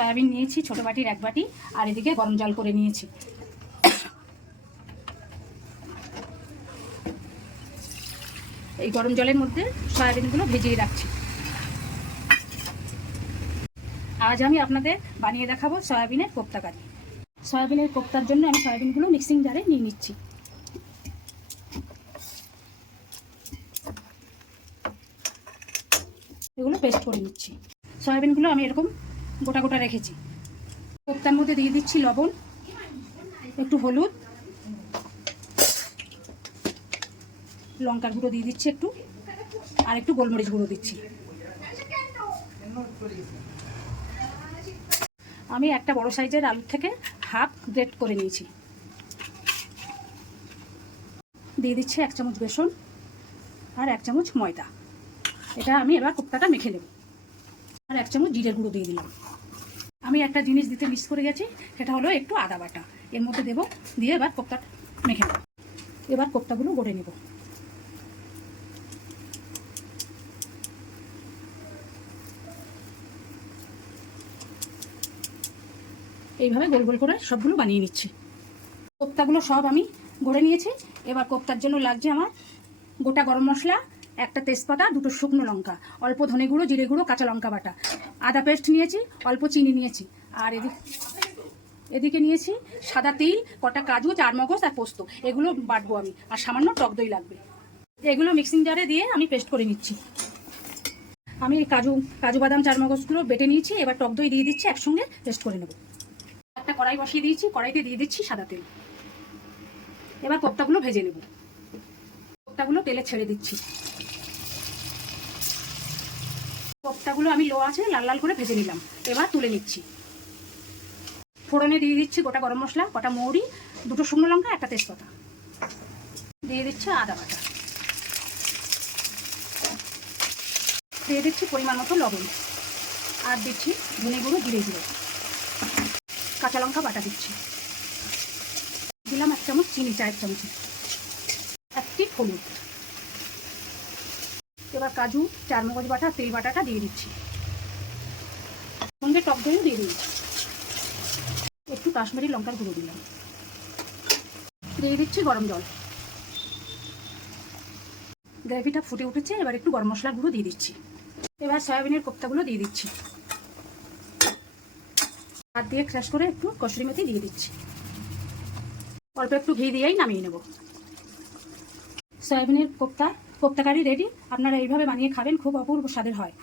Soybean নিয়েছি ছোটো বাটির 1 বাটি, আর এদিকে গরম জল করে নিয়েছি। এই গরম জলের মধ্যে সয়াবিনগুলো ভেজিয়ে রাখছি। আজ আমি আপনাদের বানিয়ে দেখাবো সয়াবিনের কোপ্তা কারি। সয়াবিনের কোপ্তার জন্য আমি সয়াবিনগুলো মিক্সিং জারে নিয়ে নিচ্ছি। এগুলো পেস্ট করে নিচ্ছি। সয়াবিনগুলো আমি এরকম গোটা গোটা রেখেছি। কোপ্তার মধ্যে দিয়ে দিচ্ছি লবণ, একটু হলুদ, লঙ্কার গুঁড়ো দিয়ে দিচ্ছি একটু, আর একটু গোলমরিচ গুঁড়ো দিচ্ছি। আমি একটা বড় সাইজের আলু থেকে হাফ গ্রেট করে নিয়েছি। দিয়ে দিচ্ছি 1 চামচ বেসন আর 1 চামচ ময়দা। এটা আমি এবার কোপ্তাটা মেখে নেব। আর 1 চামচ জিরের গুঁড়ো দিয়ে দিলাম। আমি একটা জিনিস দিতে মিস করে গেছি, সেটা হলো একটু আদা বাটা এর মধ্যে দেবো। দিয়ে এবার কোপ্তাটা মেখে নেব। এবার কোপ্তাগুলো গড়ে নেব। এইভাবে গোল গোল করে সবগুলো বানিয়ে নিচ্ছি। কোপ্তাগুলো সব আমি গড়ে নিয়েছি। এবার কোপ্তার জন্য লাগছে আমার গোটা গরম মশলা, একটা তেজপাতা, 2টো শুকনো লঙ্কা, অল্প ধনে গুঁড়ো, জিরে গুঁড়ো, কাঁচা লঙ্কা বাটা, আদা পেস্ট নিয়েছি, অল্প চিনি নিয়েছি, আর এদিকে নিয়েছি সাদা তিল, কটা কাজু, 4 মগজ আর পোস্ত। এগুলো বাটবো আমি, আর সামান্য টক দই লাগবে। এগুলো মিক্সিং জারে দিয়ে আমি পেস্ট করে নিচ্ছি। আমি কাজু বাদাম 4 মগজগুলো বেটে নিয়েছি। এবার টক দই দিয়ে দিচ্ছি, একসঙ্গে পেস্ট করে নেব। একটা কড়াই বসিয়ে দিয়েছি, কড়াইতে দিয়ে দিচ্ছি সাদা তেল। এবার কোপ্তাগুলো ভেজে নেব। কোপ্তাগুলো তেলে ছেড়ে দিচ্ছি। কোপ্তাগুলো আমি লো আছে লাল লাল করে ভেজে নিলাম। এবার তুলে নিচ্ছি। ফোড়নে দিয়ে দিচ্ছি গোটা গরম মশলা, কটা মৌরি, 2টো শুকনো লঙ্কা, একটা তেজপাতা। দিয়ে দিচ্ছি আদা বাটা। দিয়ে দিচ্ছি পরিমাণ মতো লবণ, আর দিচ্ছি ধনে গুঁড়ো, জিরে গুঁড়ো, কাঁচা লঙ্কা বাটা দিচ্ছি। দিলাম 1 চামচ চিনি, 4 চামচ, 1 হলুদ। এবার কাজু, 4 মগজ বাটা, তেল বাটাটা দিয়ে দিচ্ছি। সঙ্গে টক দইও দিয়ে দিচ্ছি। একটু কাশ্মীরি লঙ্কার গুঁড়ো দিলাম। দিয়ে দিচ্ছি গরম জল। গ্রেভিটা ফুটে উঠেছে। এবার একটু গরম মশলার গুঁড়ো দিয়ে দিচ্ছি। এবার সয়াবিনের কোপ্তাগুলো দিয়ে দিচ্ছি। হাত দিয়ে ক্রাশ করে একটু কসুরি মেথি দিয়ে দিচ্ছি। অল্প একটু ঘি দিয়েই নামিয়ে নেব। সয়াবিনের কোপ্তা কারি রেডি। আপনারা এইভাবে বানিয়ে খাবেন, খুব অপূর্ব স্বাদের হয়।